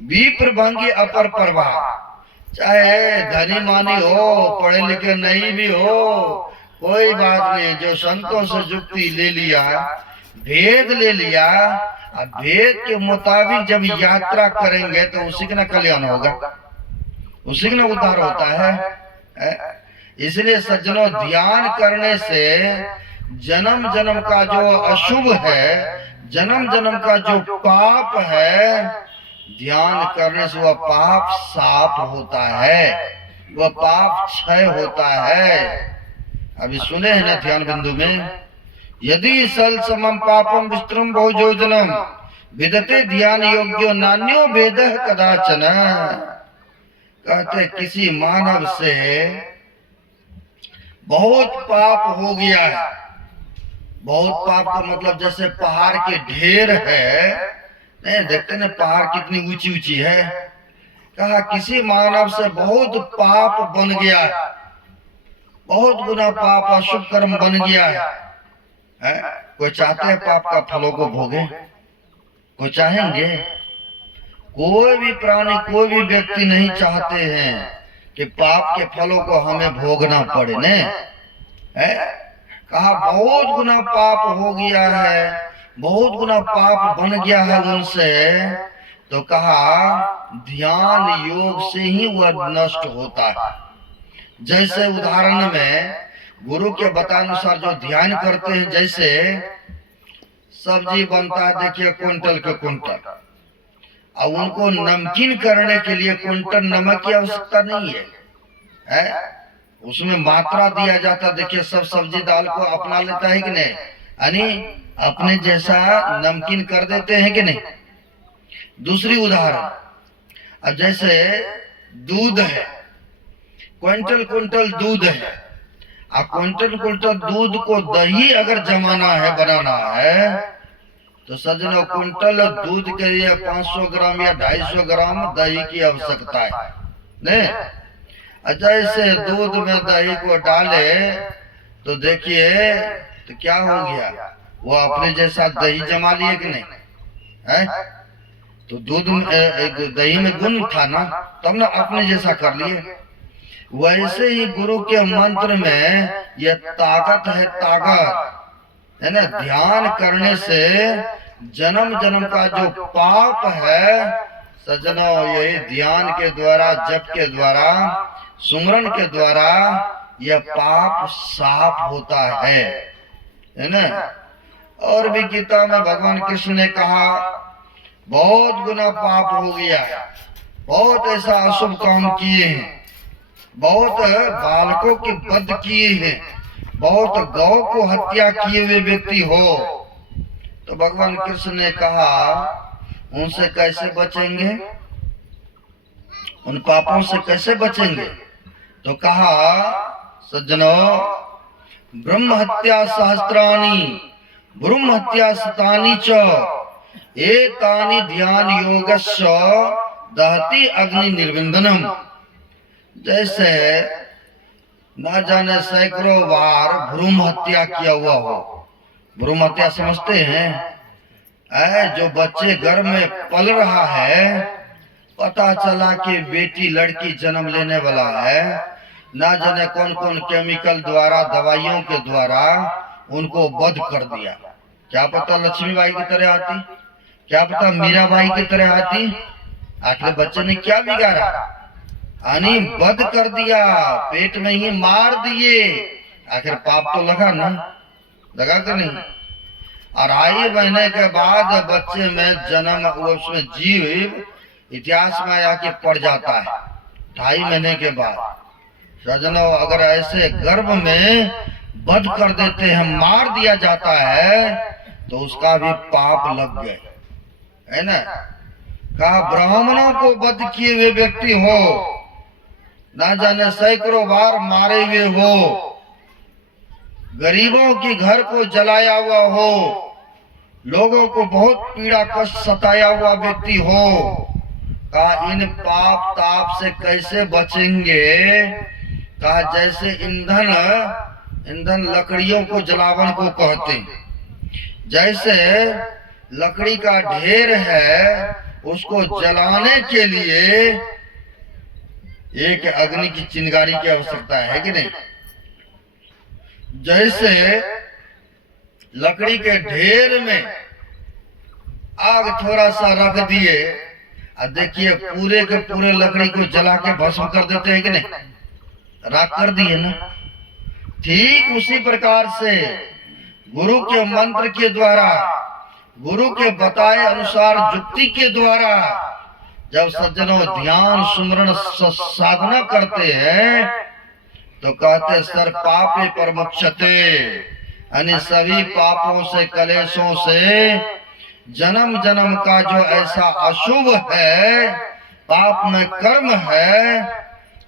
विप्र भंगी अपर प्रभा, चाहे धनी मानी हो, पढ़े लिखे नहीं भी हो, कोई बात नहीं, जो संतों से जुक्ति ले लिया, भेद ले लिया, अब भेद के मुताबिक जब यात्रा करेंगे, तो उसी का कल्याण होगा, उसी का उद्धार होता है। इसलिए सज्जनों, ध्यान करने से जन्म जन्म का जो अशुभ है, जन्म जन्म का जो पाप है, ध्यान करने से वह पाप साफ होता है, वह पाप क्षय होता है। अभी सुने हैं ना ध्यान बिंदु में, यदि सल समम पापम विस्तृम बहुजोजनम विदते ध्यान योग्यो नान्यो भेद कदाचन। कहते किसी मानव से बहुत पाप हो गया है, बहुत पाप का मतलब जैसे पहाड़ के ढेर है, नहीं देखते ना पहाड़ कितनी ऊंची ऊंची है। कहा किसी मानव से बहुत पाप बन गया है, बहुत गुना पाप अशुभ कर्म बन गया है? कोई चाहते हैं पाप का फलों को भोगे? कोई चाहेंगे? कोई भी प्राणी, कोई भी व्यक्ति नहीं चाहते हैं कि पाप के फलों को हमें भोगना पड़े ने। कहा बहुत गुना पाप हो गया है, बहुत गुना पाप बन गया है उनसे, तो कहा ध्यान योग से ही वह नष्ट होता है। जैसे उदाहरण में गुरु के बताए अनुसार जो ध्यान करते हैं, जैसे सब्जी बनता है देखिए क्विंटल के क्विंटल, अब उनको नमकीन करने के लिए क्विंटल नमक की आवश्यकता नहीं है, उसमें मात्रा दिया जाता। देखिए सब सब्जी दाल को अपना लेता है कि नहीं, यानी अपने जैसा नमकीन कर देते हैं कि नहीं। दूसरी उदाहरण, अब जैसे दूध है, क्विंटल क्विंटल दूध है, अब क्विंटल क्विंटल दूध को दही अगर जमाना है, बनाना है, तो सज्जनों क्विंटल दूध के लिए 500 ग्राम या 250 ग्राम दही की आवश्यकता है नहीं। जैसे दूध में दही को डाले तो देखिए तो क्या हो गया, वो अपने जैसा दही जमा लिए कि नहीं है। तो दूध दही में गुण था ना, तब ना अपने जैसा कर लिए। वैसे ही गुरु के मंत्र में यह ताकत है, ताकत है ना। ध्यान करने से जन्म जन्म का जो पाप है सज्जनों, यही ध्यान के द्वारा, जप के द्वारा, सुमरन के द्वारा यह पाप साफ होता है ना। और भी गीता में भगवान कृष्ण ने कहा बहुत गुना पाप हो गया, बहुत ऐसा अशुभ काम किए हैं, बहुत बालकों के वध किए हैं, बहुत गौ को हत्या किए हुए व्यक्ति हो। तो भगवान कृष्ण ने कहा उनसे कैसे बचेंगे, उन पापों से कैसे बचेंगे। तो कहा सज्जनों, ब्रह्म हत्या सहस्त्राणि ब्रह्म हत्या शतानि च एतानि ध्यान योगस्य दहति अग्नि निर्विंदनम। जैसे न जाने सैकड़ों बार भ्रूण हत्या किया हुआ हो। भ्रूण हत्या समझते हैं, जो बच्चे घर में पल रहा है, पता चला कि बेटी लड़की जन्म लेने वाला है, ना जाने कौन कौन केमिकल द्वारा, दवाइयों के द्वारा उनको वध कर दिया। क्या पता लक्ष्मीबाई की तरह आती, क्या पता मीराबाई की तरह आती। आखिर बच्चे ने क्या बिगाड़ा, यानी वध कर दिया, पेट में ही मार दिए। आखिर पाप तो लगा ना, लगा कि नहीं। और 2.5 महीने के बाद बच्चे में जन्म, उसमें जीव इतिहास में आके पड़ जाता है 2.5 महीने के बाद। सज्जनों, अगर ऐसे गर्भ में वध कर देते हैं, मार दिया जाता है, तो उसका भी पाप लग गए, है ना। कहा ब्राह्मणों को वध किए हुए व्यक्ति हो, ना जाने सैकड़ों बार मारे हुए हो, गरीबों के घर को जलाया हुआ हो, लोगों को बहुत पीड़ा कष्ट सताया हुआ व्यक्ति हो, कहा इन पाप ताप से कैसे बचेंगे। कहा जैसे ईंधन लकड़ियों को जलावन को कहते हैं, जैसे लकड़ी का ढेर है, उसको जलाने के लिए एक अग्नि की चिंगारी की आवश्यकता है कि नहीं। जैसे लकड़ी के ढेर में आग थोड़ा सा रख दिए, और देखिए पूरे के पूरे लकड़ी को जला के भस्म कर देते हैं कि नहीं, राख कर दिए ना। ठीक उसी प्रकार से गुरु के मंत्र के द्वारा, गुरु के बताए अनुसार युक्ति के द्वारा जब सज्जनों ध्यान सुमरण साधना करते हैं, तो कहते सर पापे परमुच्यते, यानी सभी पापों से, कलेशों से, जन्म जन्म का जो ऐसा अशुभ है, पाप में कर्म है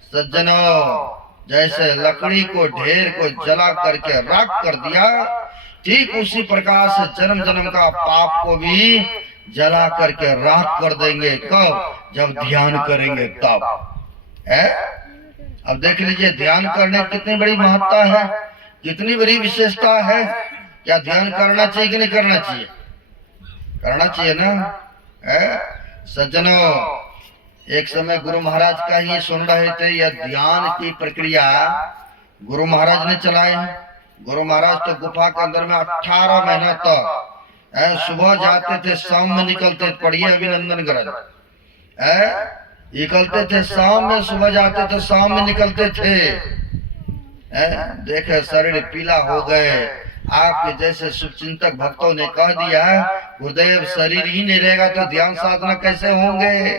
सज्जनों, जैसे लकड़ी को ढेर को जला करके राख कर दिया, ठीक उसी प्रकार से जन्म जन्म का पाप को भी जला करके राख कर देंगे। कब? जब ध्यान करेंगे तब है। अब देख लीजिए ध्यान करने की कितनी बड़ी महत्ता है, कितनी बड़ी विशेषता है। क्या ध्यान करना चाहिए कि नहीं करना चाहिए? करना चाहिए ना है। सज्जनों, एक समय गुरु महाराज का ही सुन रहे थे, यह ध्यान की प्रक्रिया गुरु महाराज ने चलाए। गुरु महाराज तो गुफा के अंदर में 18 महीना तक सुबह जाते थे शाम में निकलते, पढ़िए अभिनंदन ग्रंथ, निकलते थे शाम में, सुबह जाते थे शाम में निकलते थे। देखे शरीर पीला हो गए। आपके जैसे शुभचिंतक भक्तों ने कह दिया, गुरुदेव शरीर ही नहीं रहेगा तो ध्यान साधना कैसे होंगे,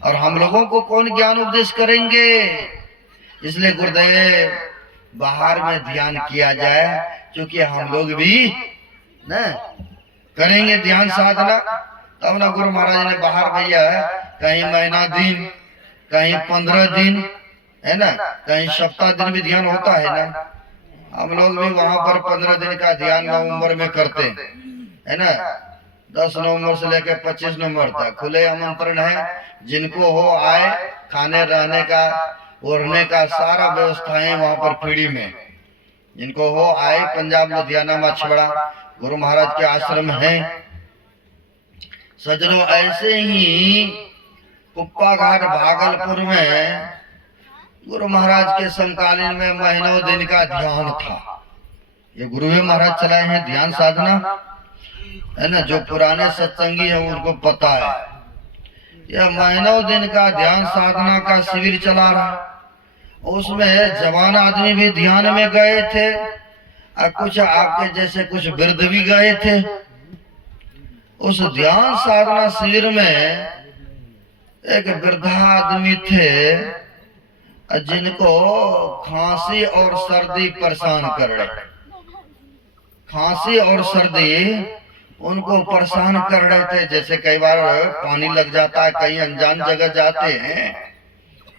और हम लोगों को कौन ज्ञान उपदेश करेंगे। इसलिए गुरुदेव बाहर में ध्यान किया जाए, क्योंकि हम लोग भी न करेंगे ध्यान साधना, तब ना गुरु महाराज ने बाहर भैया कहीं महीना दिन, कहीं 15 दिन, है ना, कहीं सप्ताह दिन भी ध्यान होता है ना। हम लोग भी वहां पर 15 दिन का ध्यान नवंबर में करते है ना। 10 नवंबर से लेकर 25 नवंबर तक खुले आमंत्रण है, जिनको हो आए। खाने रहने का ओढ़ने का सारा व्यवस्थाएं वहां पर पीढ़ी में, जिनको हो आए। पंजाब लुधियाना मछुआरा गुरु महाराज के आश्रम है। सजनों, ऐसे ही कुप्पा घाट भागलपुर में गुरु महाराज के समकालीन में महीनों दिन का ध्यान था। ये गुरु महाराज चलाए हैं ध्यान साधना, है ना। जो पुराने सत्संगी है उनको पता है, यह महीनों दिन का ध्यान साधना का शिविर चला रहा। उसमें जवान आदमी भी ध्यान में गए थे, और कुछ आपके जैसे कुछ वृद्ध भी गए थे। उस ध्यान साधना शिविर में एक वृद्धा आदमी थे, जिनको खांसी और सर्दी परेशान कर रहे। खांसी और सर्दी उनको परेशान कर रहे थे। जैसे कई बार पानी लग जाता है, कहीं अनजान जगह जाते हैं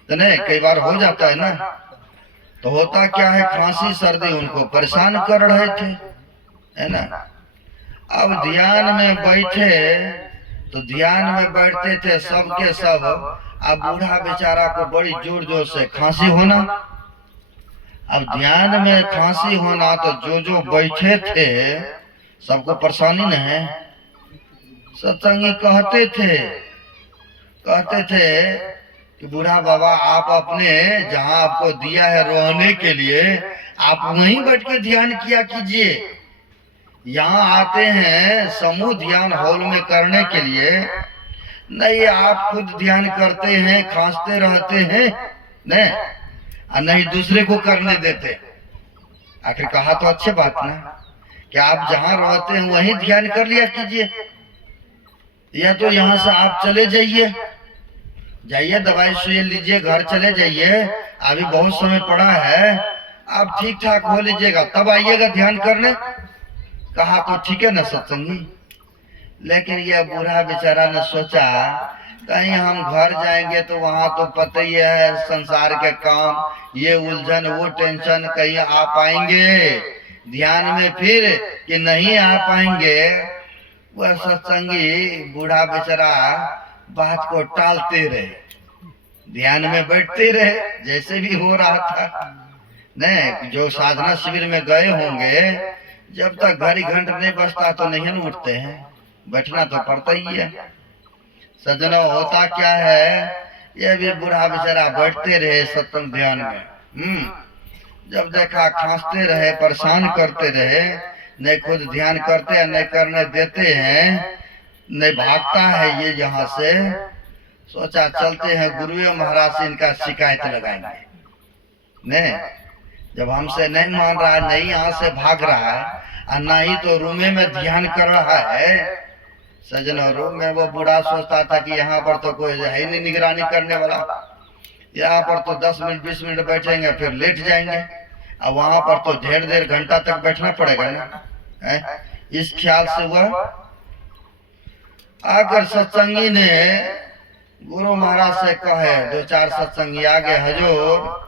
तो नहीं, कई बार हो जाता है ना। तो होता क्या है, खांसी सर्दी उनको परेशान कर रहे थे, है ना। अब ध्यान में बैठे तो ध्यान में बैठते थे सबके सब। अब बूढ़ा बेचारा को बड़ी जोर जोर से खांसी होना। अब ध्यान में खांसी होना तो जो बैठे थे सबको परेशानी न है। सत्संगी कहते थे कि बूढ़ा बाबा, आप अपने जहां आपको दिया है रहने के लिए, आप वहीं बैठ के ध्यान किया कीजिए। यहाँ आते हैं समूह ध्यान हॉल में करने के लिए, नहीं आप खुद ध्यान करते हैं, खांसते रहते हैं नहीं, और नहीं दूसरे को करने देते। आखिर कहा तो अच्छी बात ना कि आप जहां रहते हैं वहीं ध्यान कर लिया कीजिए, या तो यहाँ से आप चले जाइए दवाई सुई लीजिए, घर चले जाइए, अभी बहुत समय पड़ा है, आप ठीक ठाक हो लीजिएगा तब आइएगा ध्यान करने। कहा तो ठीक है ना सत्संगी। लेकिन यह बूढ़ा बेचारा ने सोचा, कहीं हम घर जाएंगे तो वहां तो पता ही है संसार के काम, ये उलझन वो टेंशन, कहीं आ पाएंगे ध्यान में फिर कि नहीं आ पाएंगे। वह सत्संगी बूढ़ा बेचारा बात को टालते रहे, ध्यान में बैठते रहे जैसे भी हो रहा था। नहीं, जो साधना शिविर में गए होंगे, जब तक घड़ी घंट नहीं बजता तो नहीं उठते हैं, बैठना तो पड़ता ही है। सज्जनों, होता क्या है, ये भी बूढ़ा बेचारा बैठते रहे सत्संग ध्यान में। जब देखा खांसते रहे, परेशान करते रहे, नहीं खुद ध्यान करते हैं, नहीं करने देते हैं, नहीं भागता है ये यहाँ से। सोचा चलते हैं गुरु महाराज से इनका शिकायत लगाएंगे। नहीं, जब हमसे नहीं मान रहा है, नहीं यहाँ से भाग रहा है, और ना ही तो रूमे में ध्यान कर रहा है। सजनों, रूम में वो बूढ़ा सोचता था कि यहाँ पर तो कोई है नहीं निगरानी करने वाला, यहाँ पर तो 10 मिनट 20 मिनट बैठेंगे फिर लेट जाएंगे, और वहां पर तो ढेर देर घंटा तक बैठना पड़ेगा ना। इस ख्याल से वह आकर सत्संगी ने गुरु महाराज से कहे, 2-4 सत्संगी आगे, हजूर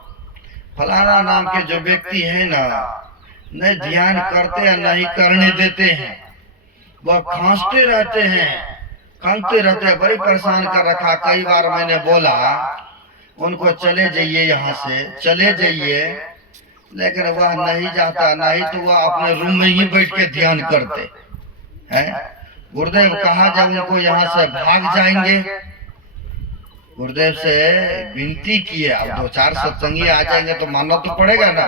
फलाना नाम के जो व्यक्ति है ना, नहीं ध्यान करते हैं नहीं करने देते हैं, वह खांसते रहते हैं, खांसते रहते हैं, बड़ी परेशान कर रखा। कई बार मैंने बोला उनको चले जाइए यहाँ से, चले जाइए, लेकिन वह नहीं जाता, नहीं तो वह अपने रूम में ही बैठ के ध्यान करते हैं। गुरुदेव कहा जब उनको यहाँ से भाग जाएंगे, गुरुदेव से विनती किए, अब 2-4 सत्संगी आ जाएंगे तो मानना तो पड़ेगा ना।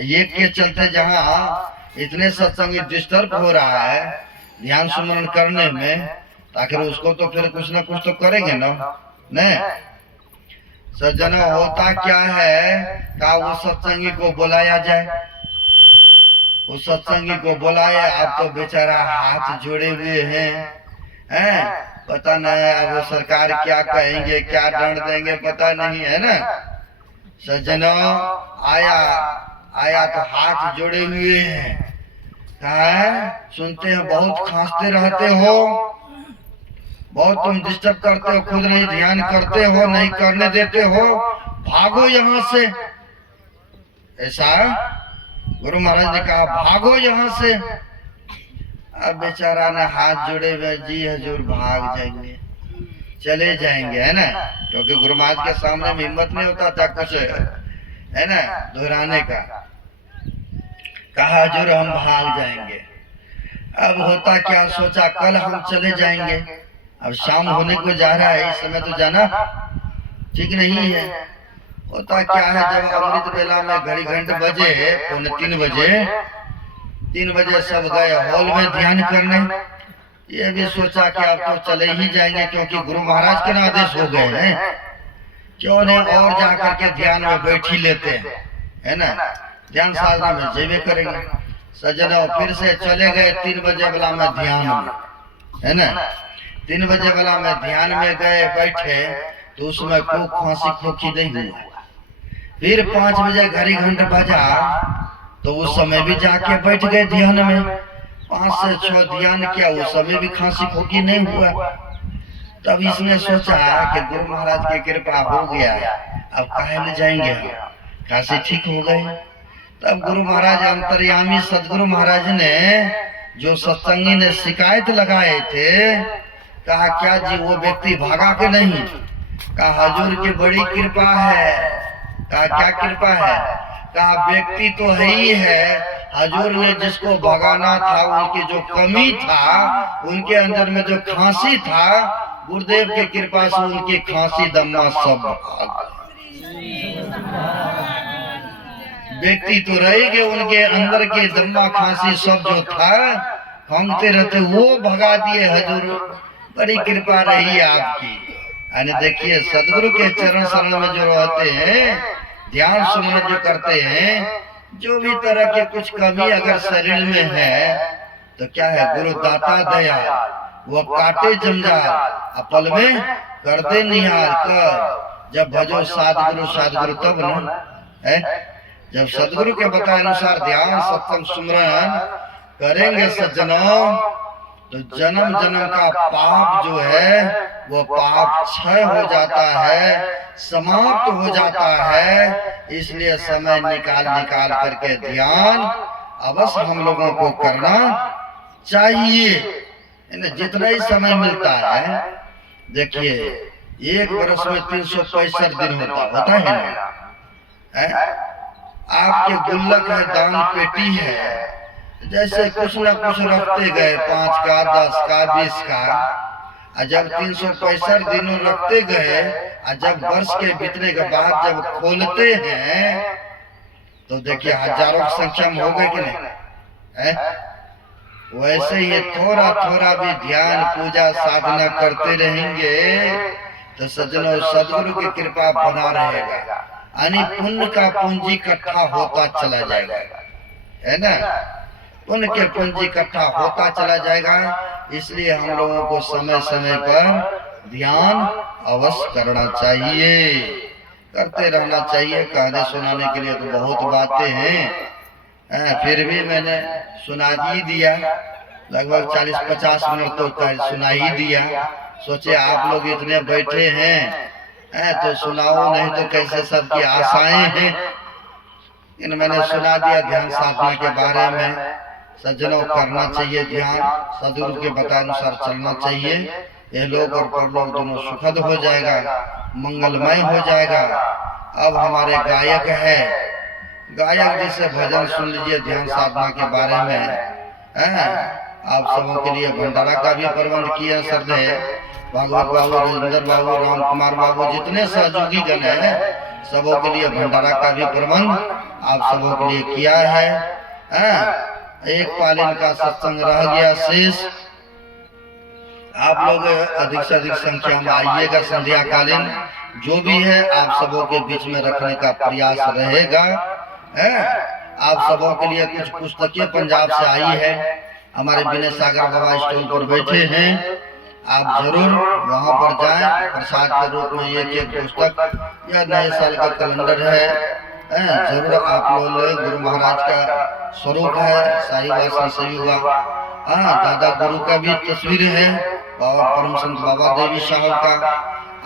एक के चलते जहाँ इतने सत्संगी डिस्टर्ब हो रहा है, ध्यान सुमरण करने में, आखिर उसको तो फिर कुछ ना कुछ तो करेंगे ना। नहीं सज्जनों, होता क्या है का वो सत्संगी को बुलाया जाए, उस सत्संगी को बुलाए, अब तो बेचारा हाथ जोड़े हुए हैं, पता नहीं अब वो सरकार क्या कहेंगे, क्या दंड देंगे, पता नहीं है ना। सज्जनों, आया आया तो हाथ जोड़े हुए हैं, कहा है सुनते हैं बहुत खांसते रहते हो, बहुत तुम डिस्टर्ब करते हो, खुद नहीं ध्यान करते हो, नहीं करने देते हो, भागो यहाँ से। ऐसा गुरु महाराज ने कहा, भागो यहाँ से। अब बेचारा ने हाथ जोड़े हुए, जी हजूर भाग जाएंगे, चले जाएंगे, है ना, क्योंकि गुरु महाराज के सामने में हिम्मत नहीं होता था कुछ, है ना, दोहराने का। कहा हजूर हम भाग जाएंगे। अब होता क्या, सोचा कल हम चले जाएंगे, अब शाम होने को जा रहा है, इस समय तो जाना ठीक नहीं है। होता क्या है, जब अमृत बेला में घड़ी घंटे बजे, 3 बजे सब गए हॉल में ध्यान करने। ये भी सोचा कि अब तो चले ही जाएंगे, क्योंकि गुरु महाराज के आदेश हो गए हैं, क्यों नहीं और जाकर के ध्यान में बैठ ही लेते हैं, है ना, ध्यान साधना में जेबे करेंगे। सज्जनों, फिर से चले गए 3 बजे वाला में ध्यान में, है ना, 3 बजे वाला में ध्यान में गए, बैठे तो उसमें कोई खांसी खोखी नहीं हुआ। फिर 5 बजे घड़ी घंटे बजा तो उस समय भी जाके बैठ गए ध्यान में, 5 से 6 ध्यान किया, उस समय भी खांसी खोखी नहीं हुआ। तब इसने सोचा कि गुरु महाराज की कृपा हो गया, अब काहे जाएंगे, खांसी ठीक हो गई। तब गुरु महाराज अंतर्यामी सदगुरु महाराज ने, जो सत्संगी ने शिकायत लगाए थे, कहा क्या जी वो व्यक्ति भागा के नहीं? कहा हजूर की बड़ी कृपा है। कहा क्या कृपा है? कहा व्यक्ति तो है ही है, हजूर ने जिसको भगाना था, उनकी जो कमी था, उनके अंदर में जो खांसी था, गुरुदेव की कृपा से उनकी खांसी दम्मा सब भाग। व्यक्ति तो रहेंगे, उनके अंदर के दम्मा खांसी सब जो था खांगते रहते, वो भगा दिए हजूर, बड़ी कृपा रही आपकी। यानी देखिए, सदगुरु के चरण शरण में जो रहते हैं, ध्यान सुमन जो करते हैं, जो भी तरह के कुछ कमी अगर शरीर में है तो क्या है, गुरु दाता दया, वो काटे जंजाल, अपल में कर दे निहाल। कर जब भजो साधगुरु तब न है, जब सदगुरु के बताए अनुसार ध्यान सत्संग सुमरन करेंगे सज्जनों, तो जन्म जन्म का पाप जो है वो पाप क्षय हो जाता है, समाप्त हो जाता है। इसलिए समय निकाल करके ध्यान अवश्य हम लोगों को करना चाहिए, जितना ही समय मिलता है। देखिए, एक वर्ष में 365 दिन होता है ना, आपके गुल्लक है, दान पेटी है, जैसे कुछ न कुछ रखते गए, 5 का 10 का 20 का, जब 365 दिनों रखते गए, जब वर्ष के बीतने के बाद जब खोलते हैं तो देखिए हजारों की संख्या में हो गए कि नहीं। वैसे ही थोड़ा थोड़ा भी ध्यान पूजा साधना करते रहेंगे तो सज्जनों, सदगुरु की कृपा बना रहेगा, यानी पुण्य का पूंजी इकट्ठा होता चला जाएगा, है ना, पुण्य के पूंजी इकट्ठा होता चला जाएगा। इसलिए हम लोगों को समय समय पर ध्यान अवश्य करना चाहिए, करते रहना चाहिए। कहने सुनाने के लिए तो बहुत बातें हैं, फिर भी मैंने सुना ही दिया, लगभग 40-50 मिनट तो सुना ही दिया। सोचे आप लोग इतने बैठे हैं तो सुनाओ, नहीं तो कैसे सबकी आशाएं हैं। इन मैंने सुना दिया ध्यान साधना के बारे में। सज्जनों, करना चाहिए ध्यान, सदगुरु के बताए अनुसार चलना चाहिए। यह लोग और परलोक दोनों सुखद हो जाएगा, मंगलमय हो जाएगा। अब हमारे गायक है, गायक जी से भजन सुन लीजिए ध्यान साधना के बारे में। आप सबों के लिए भंडारा का भी प्रबंध किया सर ने, भागवत बाबू, राजेंद्र बाबू, राम कुमार बाबू, जितने सहयोगी गण है, सबों के लिए भंडारा का भी प्रबंध आप सबों के लिए किया है। एक पालिन का सत्संग रह गया शेष, आप लोग अधिक से अधिक संख्या में आइएगा। संध्या कालीन जो भी है आप सबों के बीच में रखने का प्रयास रहेगा। आप सबों के लिए कुछ पुस्तकें पंजाब से आई है, हमारे विनय सागर बाबा स्टॉल पर बैठे हैं। आप जरूर वहां पर जाएं, प्रसाद के रूप में एक एक पुस्तक या नए साल का कैलेंडर है, जरूर आप लोग। गुरु महाराज का स्वरूप है, साहिवासी सही हुआ। दादा गुरु का भी तस्वीर है, बाबा परम संत बाबा देवी साहब का।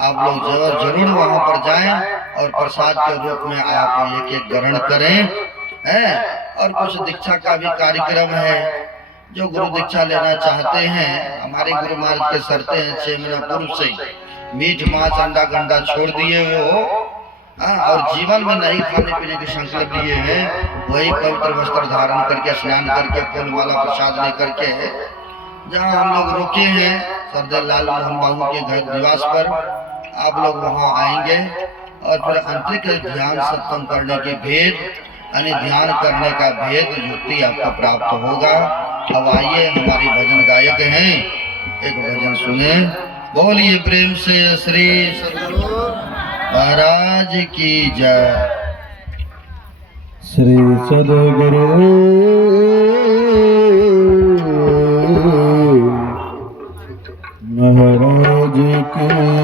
आप लोग जरूर वहां पर जाएं और प्रसाद के रूप में आप एक एक ग्रहण करें। और कुछ दीक्षा का भी कार्यक्रम है, जो गुरु दीक्षा लेना चाहते हैं, हमारे गुरु महाराज के शर्तें हैं 6 महीना पूर्व से मीठ मांस अंडा गंडा छोड़ दिए हुए हो, और जीवन में नहीं खाने पीने के संकल्प लिए हैं। वही पवित्र वस्त्र धारण करके, स्नान करके, फूल माला प्रसाद लेकर के जहाँ हम लोग रुके हैं सरदार लाल मोहन बाबू के घर निवास पर, आप लोग वहाँ आएंगे और फिर अंतरिक ध्यान सत्संग करने के भेद यानी ध्यान करने का भेद युक्ति आपको प्राप्त होगा। अब आइए, हमारी भजन गायक हैं, एक भजन सुने। बोलिए प्रेम से श्री सद्गुरु महाराज की जय। श्री सद्गुरु महाराज की